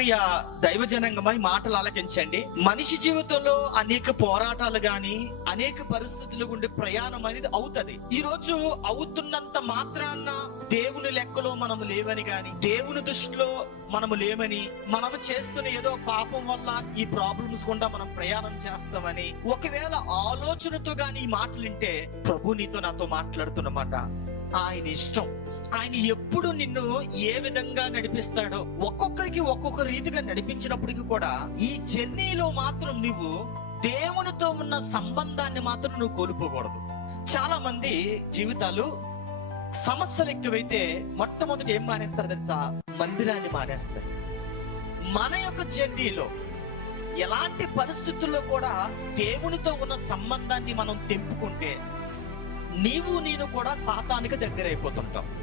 ప్రియ దైవజనంగమై మాటలు ఆలకించండి. మనిషి జీవితంలో అనేక పోరాటాలు గాని అనేక పరిస్థితులు గుండి ప్రయాణం అనేది అవుతది. ఈ రోజు అవుతున్నంత మాత్రాన దేవుని లెక్కలో మనము లేవని గాని, దేవుని దృష్టిలో మనము లేమని, మనము చేస్తున్న ఏదో పాపం వల్ల ఈ ప్రాబ్లమ్స్ గుండా మనం ప్రయాణం చేస్తామని ఒకవేళ ఆలోచనతో గాని ఈ మాటలు వింటే, ప్రభు నీతో నాతో మాట్లాడుతున్నమాట. ఆయన ఇష్టం. ఆయన ఎప్పుడు నిన్ను ఏ విధంగా నడిపిస్తాడో, ఒక్కొక్కరికి ఒక్కొక్క రీతిగా నడిపించినప్పటికీ కూడా ఈ జర్నీలో మాత్రం నువ్వు దేవునితో ఉన్న సంబంధాన్ని మాత్రం నువ్వు కోల్పోకూడదు. చాలా మంది జీవితాలు సమస్యలు ఎక్కువైతే మొట్టమొదటి ఏం మానేస్తారు తెలుసా? మందిరాన్ని మానేస్తారు. మన యొక్క జర్నీలో ఎలాంటి పరిస్థితుల్లో కూడా దేవునితో ఉన్న సంబంధాన్ని మనం తెంపుకుంటే నీవు నేను కూడా సాతానికి దగ్గర అయిపోతుంటాం.